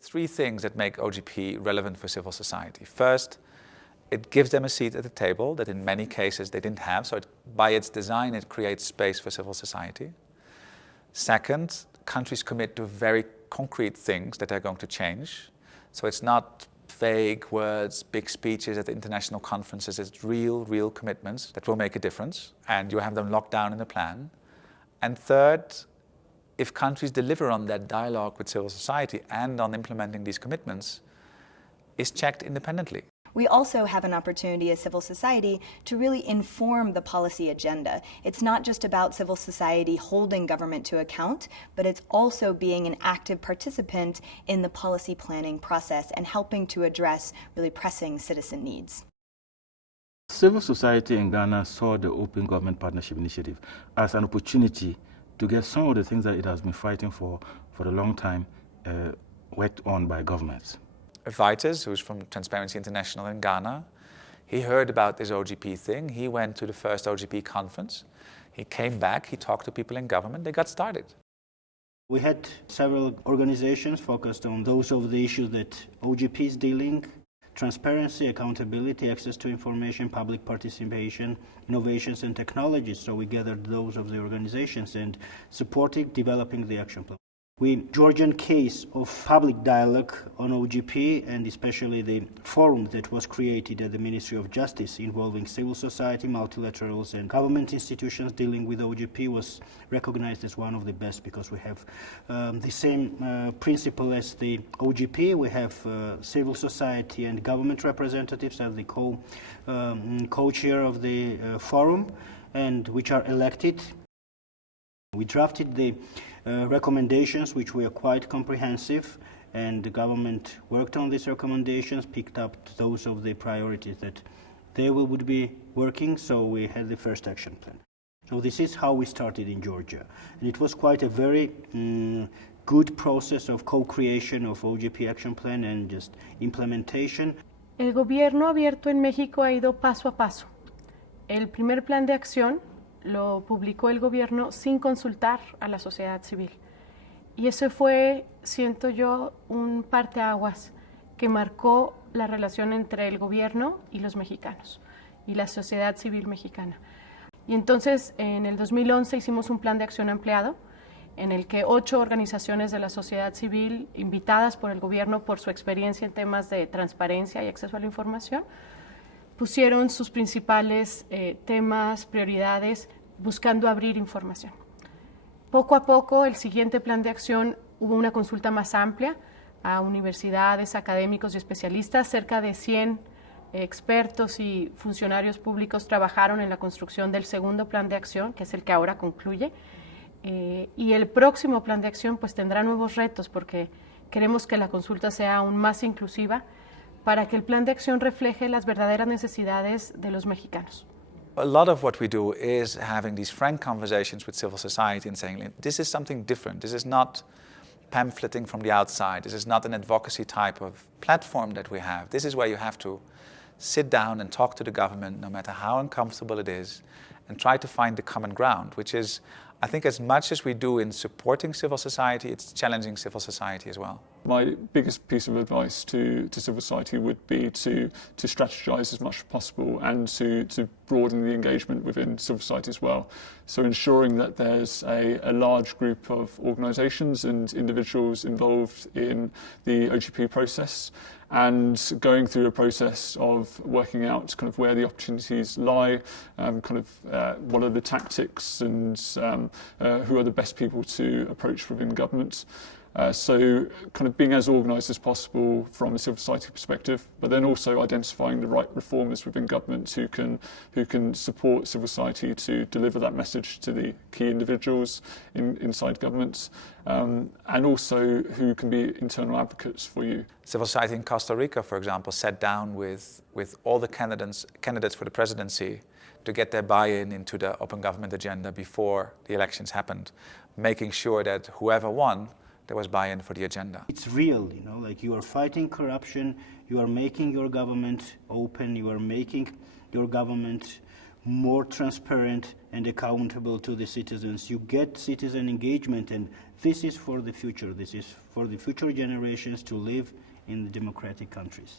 Three things that make OGP relevant for civil society. First, it gives them a seat at the table that in many cases they didn't have, so by its design it creates space for civil society. Second, countries commit to very concrete things that they're going to change. So it's not vague words, big speeches at international conferences, it's real commitments that will make a difference, and you have them locked down in a plan. And third, if countries deliver on that dialogue with civil society and on implementing these commitments, is checked independently. We also have an opportunity as civil society to really inform the policy agenda. It's not just about civil society holding government to account, but it's also being an active participant in the policy planning process and helping to address really pressing citizen needs. Civil society in Ghana saw the Open Government Partnership Initiative as an opportunity to get some of the things that it has been fighting for a long time worked on by governments. Vitus, who's from Transparency International in Ghana, he heard about this OGP thing. He went to the first OGP conference. He came back, he talked to people in government, they got started. We had several organizations focused on those of the issues that OGP is dealing: transparency, accountability, access to information, public participation, innovations and technologies. So we gathered those of the organizations and supported developing the action plan. Georgian case of public dialogue on OGP, and especially the forum that was created at the Ministry of Justice involving civil society, multilaterals and government institutions dealing with OGP, was recognized as one of the best because we have the same principle as the OGP. We have civil society and government representatives as the co-chair of the forum, and which are elected. We drafted the recommendations, which were quite comprehensive, and the government worked on these recommendations, picked up those of the priorities that they would be working, so we had the first action plan. So this is how we started in Georgia, and it was quite a very good process of co-creation of OGP action plan and just implementation. El gobierno abierto en México ha ido paso a paso. El primer plan de acción lo publicó el gobierno sin consultar a la sociedad civil. Y eso fue, siento yo, un parteaguas que marcó la relación entre el gobierno y los mexicanos, y la sociedad civil mexicana. Y entonces, en el 2011 hicimos un plan de acción ampliado, en el que 8 organizaciones de la sociedad civil, invitadas por el gobierno por su experiencia en temas de transparencia y acceso a la información, pusieron sus principales temas, prioridades, buscando abrir información. Poco a poco, el siguiente plan de acción hubo una consulta más amplia a universidades, académicos y especialistas. Cerca de 100 expertos y funcionarios públicos trabajaron en la construcción del segundo plan de acción, que es el que ahora concluye. Y el próximo plan de acción pues tendrá nuevos retos porque queremos que la consulta sea aún más inclusiva para que el plan de acción refleje las verdaderas necesidades de los mexicanos. A lot of what we do is having these frank conversations with civil society and saying, this is something different. This is not pamphleting from the outside. This is not an advocacy type of platform that we have. This is where you have to sit down and talk to the government, no matter how uncomfortable it is, and try to find the common ground, which is, I think, as much as we do in supporting civil society, it's challenging civil society as well. My biggest piece of advice to civil society would be to strategize as much as possible and to broaden the engagement within civil society as well. So ensuring that there's a large group of organisations and individuals involved in the OGP process, and going through a process of working out kind of where the opportunities lie, what are the tactics, and who are the best people to approach within government. So kind of being as organised as possible from a civil society perspective, but then also identifying the right reformers within government who can support civil society to deliver that message to the key individuals inside government, and also who can be internal advocates for you. Civil society in Costa Rica, for example, sat down with all the candidates for the presidency to get their buy-in into the open government agenda before the elections happened, making sure that whoever won, there was buy-in for the agenda. It's real, like you are fighting corruption, you are making your government open, you are making your government more transparent and accountable to the citizens. You get citizen engagement, and this is for the future. This is for the future generations to live in democratic countries.